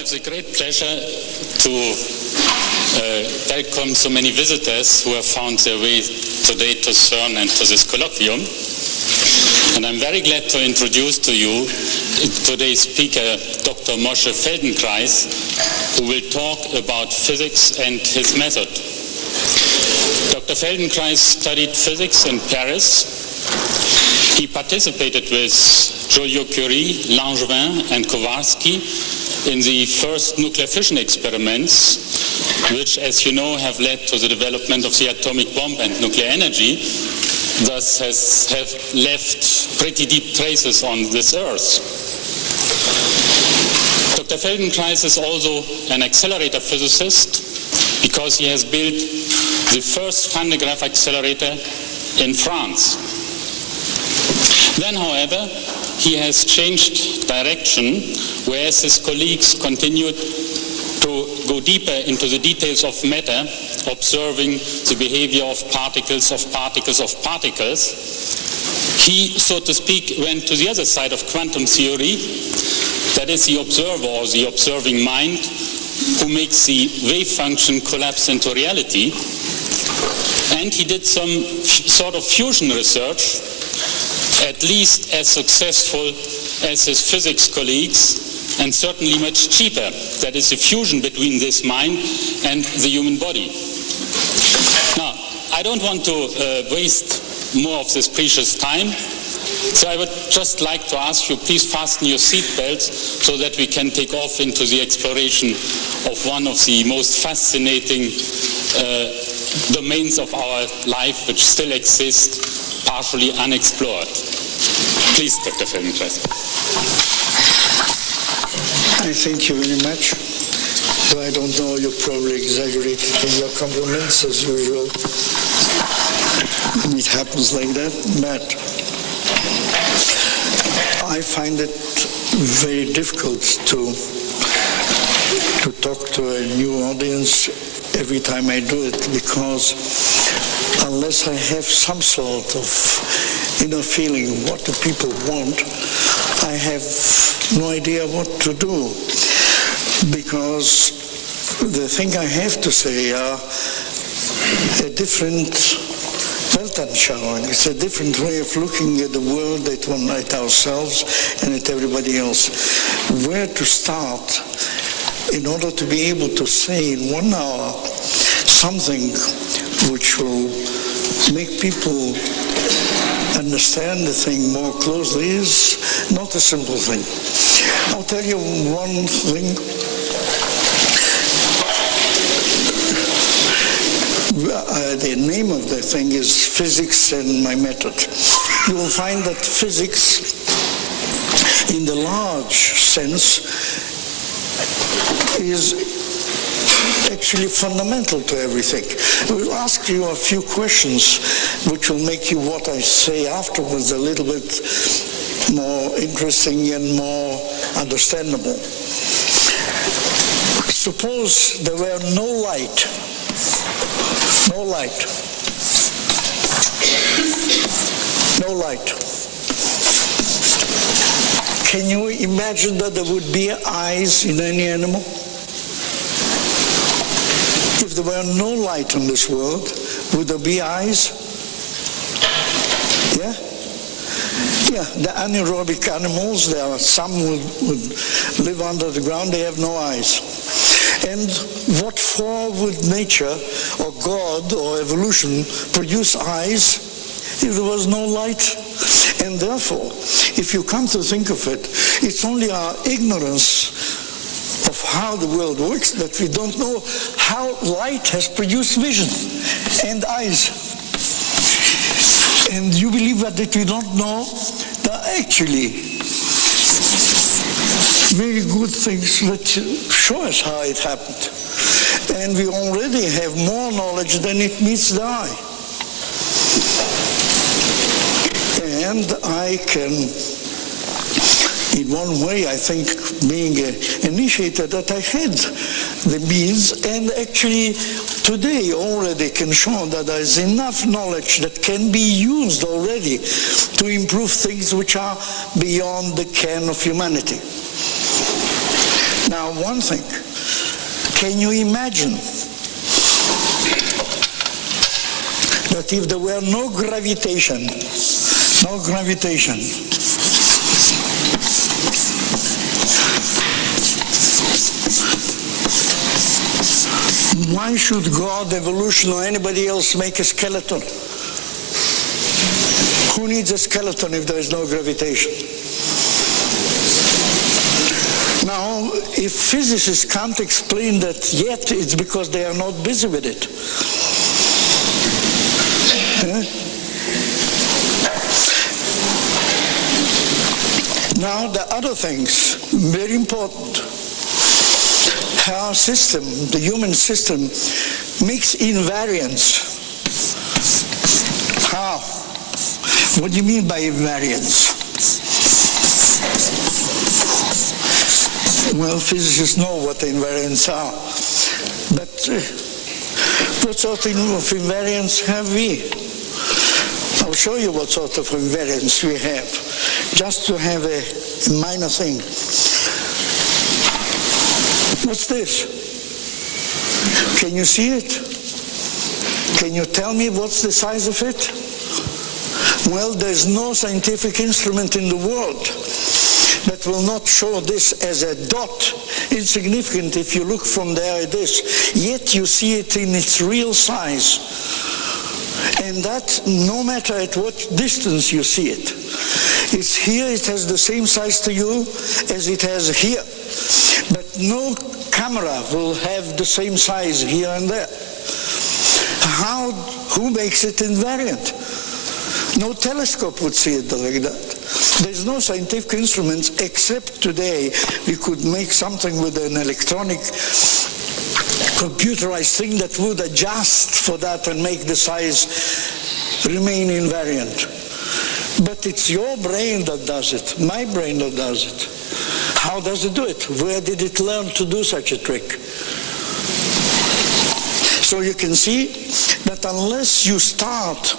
have the great pleasure to welcome so many visitors who have found their way today to CERN and to this colloquium. And I'm very glad to introduce to you today's speaker, Dr. Moshe Feldenkrais, who will talk about physics and his method. Dr. Feldenkrais studied physics in Paris. He participated with Joliot Curie, Langevin, and Kowalski in the first nuclear fission experiments, which, as you know, have led to the development of the atomic bomb and nuclear energy, thus have left pretty deep traces on this Earth. Dr. Feldenkrais is also an accelerator physicist because he has built the first Van de Graaff accelerator in France. Then, however, he has changed direction, whereas his colleagues continued to go deeper into the details of matter, observing the behavior of particles, of particles, of particles. He, so to speak, went to the other side of quantum theory, that is the observer or the observing mind, who makes the wave function collapse into reality. And he did some sort of fusion research, at least as successful as his physics colleagues, and certainly much cheaper. That is the fusion between this mind and the human body. Now, I don't want to waste more of this precious time, so I would just like to ask you, please fasten your seatbelts so that we can take off into the exploration of one of the most fascinating domains of our life, which still exist, partially unexplored. Please, Dr. Feldenkrais. I thank you very much. Though I don't know, you probably exaggerated in your compliments as usual. It happens like that, but I find it very difficult to talk to a new audience every time I do it, because unless I have some sort of inner feeling what the people want, I have no idea what to do, because the thing I have to say are a different Weltanschauung. It's a different way of looking at the world, at ourselves and at everybody else. Where to start in order to be able to say in 1 hour something which will make people understand the thing more closely is not a simple thing. I'll tell you one thing. The name of the thing is Physics and My Method. You will find that physics, in the large sense, is actually fundamental to everything. We'll ask you a few questions which will make you what I say afterwards a little bit more interesting and more understandable. Suppose there were no light. No light. No light. Can you imagine that there would be eyes in any animal? If there were no light in this world, would there be eyes? Yeah? Yeah, the anaerobic animals, there are some who would live under the ground, they have no eyes. And what for would nature or God or evolution produce eyes if there was no light? And therefore, if you come to think of it, it's only our ignorance of how the world works that we don't know how light has produced vision and eyes. And you believe that we don't know that actually very good things that show us how it happened. And we already have more knowledge than it meets the eye. And I can, in one way, I think, being an initiator, that I had the means, and actually today already can show that there is enough knowledge that can be used already to improve things which are beyond the ken of humanity. Now, one thing, can you imagine that if there were no gravitation, why should God, evolution, or anybody else make a skeleton? Who needs a skeleton if there is no gravitation? Now, if physicists can't explain that yet, it's because they are not busy with it. Now, the other things, very important. Our system, the human system, makes invariants. How? What do you mean by invariants? Well, physicists know what invariants are. But what sort of invariants have we? I'll show you what sort of invariants we have, just to have a minor thing. What's this? Can you see it? Can you tell me what's the size of it? Well, there's no scientific instrument in the world that will not show this as a dot, insignificant if you look from there at this. Yet you see it in its real size. And that no matter at what distance you see it. It's here, it has the same size to you as it has here. But no camera will have the same size here and there. Who makes it invariant? No telescope would see it like that. There's no scientific instruments except today we could make something with an electronic computerized thing that would adjust for that and make the size remain invariant. But it's your brain that does it, my brain that does it. How does it do it? Where did it learn to do such a trick? So you can see that unless you start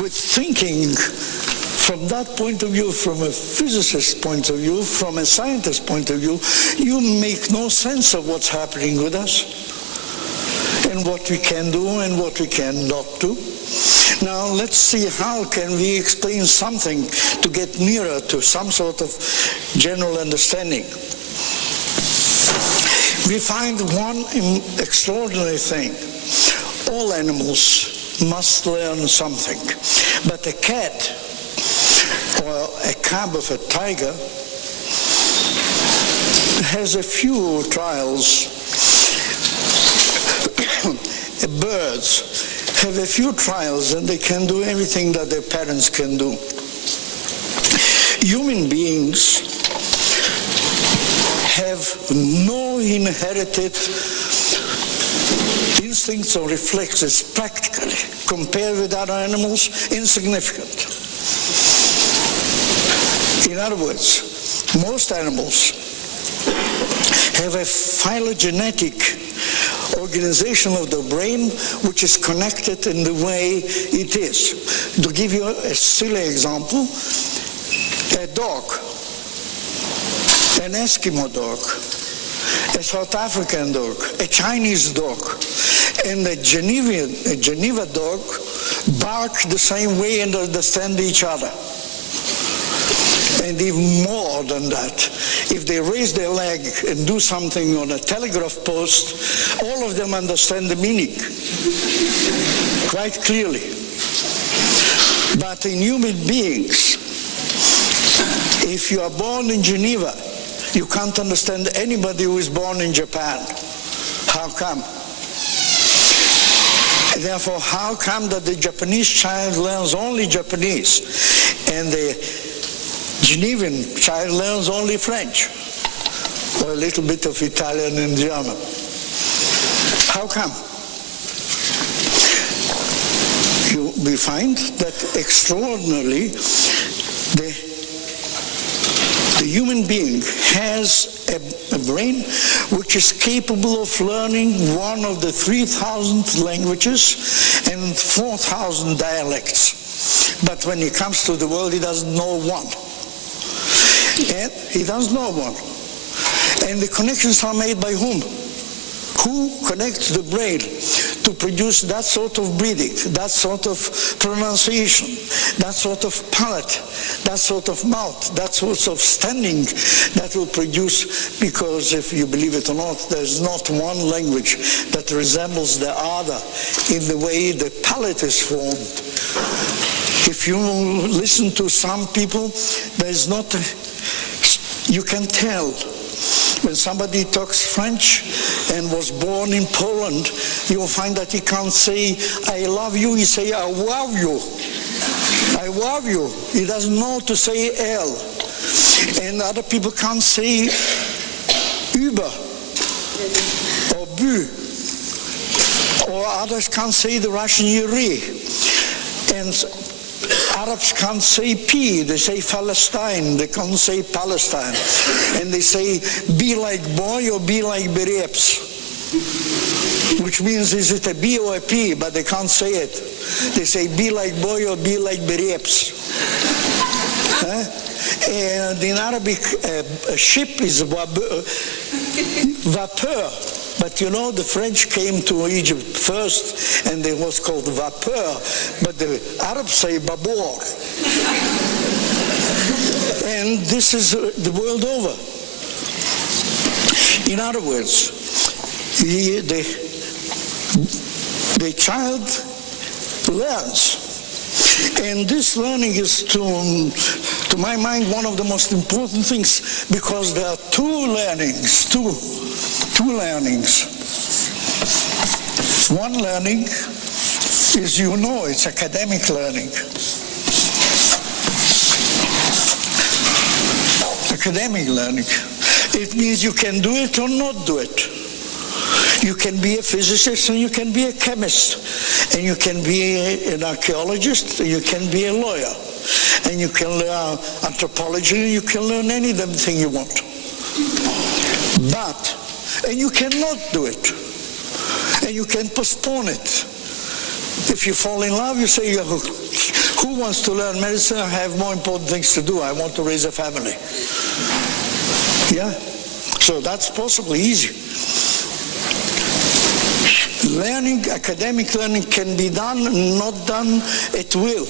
with thinking from that point of view, from a physicist's point of view, from a scientist's point of view, you make no sense of what's happening with us and what we can do and what we cannot do. Now let's see how can we explain something to get nearer to some sort of general understanding. We find one extraordinary thing. All animals must learn something, but a cat or a cub of a tiger has a few trials. Birds have a few trials and they can do everything that their parents can do. Human beings have no inherited instincts or reflexes practically. Compared with other animals, insignificant. In other words, most animals have a phylogenetic organization of the brain which is connected in the way it is. To give you a silly example, a dog, an Eskimo dog, a South African dog, a Chinese dog, and a Geneva dog bark the same way and understand each other. And even more than that, if they raise their leg and do something on a telegraph post, all of them understand the meaning quite clearly. But in human beings, if you are born in Geneva, you can't understand anybody who is born in Japan. How come? Therefore, how come that the Japanese child learns only Japanese and the Genevan child learns only French or a little bit of Italian and German? How come? We find that extraordinarily the human being has a brain which is capable of learning one of the 3,000 languages and 4,000 dialects. But when he comes to the world, he doesn't know one. And he doesn't know one. And the connections are made by whom? Who connects the brain to produce that sort of breathing, that sort of pronunciation, that sort of palate, that sort of mouth, that sort of standing that will produce, because if you believe it or not, there's not one language that resembles the other in the way the palate is formed. If you listen to some people, there's not, you can tell. When somebody talks French and was born in Poland, you will find that he can't say, I love you, he say, I love you. I love you. He doesn't know to say L. And other people can't say über or bu. Or others can't say the Russian Yuri. And Arabs can't say P, they say Palestine, they can't say Palestine. And they say, be like boy or be like bereps. Which means, is it a B or a P, but they can't say it. They say, be like boy or be like bereps. And in Arabic, a ship is vapeur. But you know, the French came to Egypt first, and it was called vapeur, but the Arabs say babor. And this is the world over. In other words, the child learns. And this learning is, to my mind, one of the most important things, because there are two learnings. One learning is, you know, it's academic learning. Academic learning. It means you can do it or not do it. You can be a physicist and you can be a chemist. And you can be an archaeologist and you can be a lawyer. And you can learn anthropology and you can learn any damn thing you want. And you cannot do it. And you can postpone it. If you fall in love, you say, who wants to learn medicine? I have more important things to do. I want to raise a family. Yeah? So that's possibly easy. Learning, academic learning can be done, not done at will.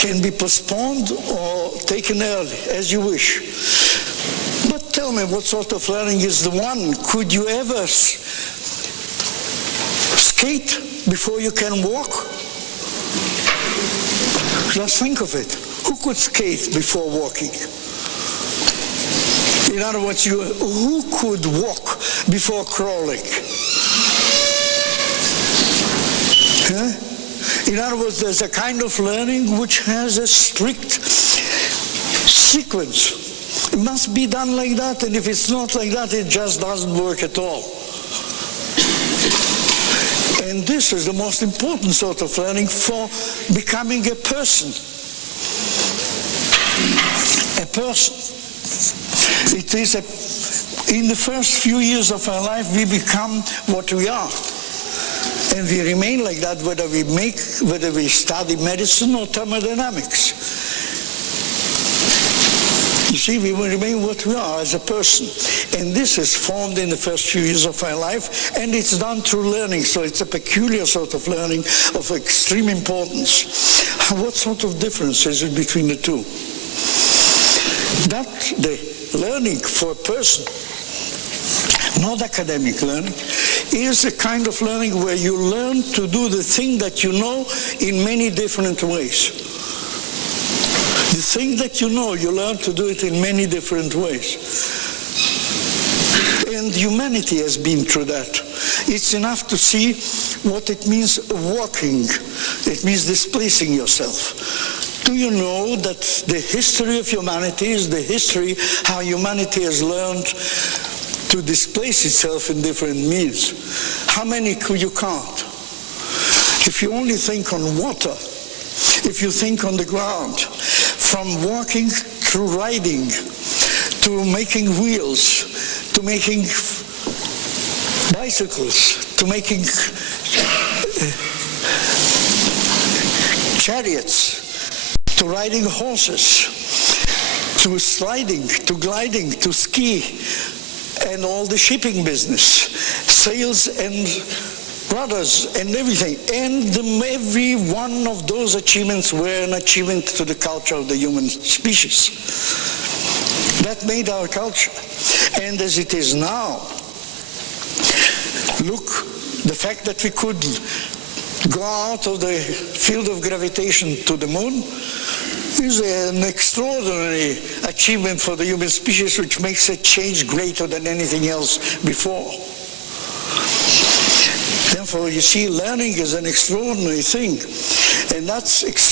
Can be postponed or taken early, as you wish. But tell me, what sort of learning is the one? Could you ever skate before you can walk? Just think of it. Who could skate before walking? In other words, who could walk before crawling? Huh? In other words, there's a kind of learning which has a strict sequence. It must be done like that, and if it's not like that, it just doesn't work at all. And this is the most important sort of learning for becoming a person. A person. It is in the first few years of our life, we become what we are. And we remain like that whether we study medicine or thermodynamics. You see, we will remain what we are as a person. And this is formed in the first few years of our life, and it's done through learning. So it's a peculiar sort of learning of extreme importance. What sort of difference is it between the two? That the learning for a person, not academic learning, is a kind of learning where you learn to do the thing that you know in many different ways. The thing that you know, you learn to do it in many different ways. And humanity has been through that. It's enough to see what it means walking. It means displacing yourself. Do you know that the history of humanity is the history how humanity has learned to displace itself in different means? How many could you count? If you only think on water, if you think on the ground, from walking through riding, to making wheels, to making bicycles, to making chariots, to riding horses, to sliding, to gliding, to ski, and all the shipping business, sails and rudders and everything. And every one of those achievements were an achievement to the culture of the human species. That made our culture. And as it is now, look, the fact that we could go out of the field of gravitation to the moon is an extraordinary achievement for the human species, which makes a change greater than anything else before. Therefore, you see, learning is an extraordinary thing, and that's extremely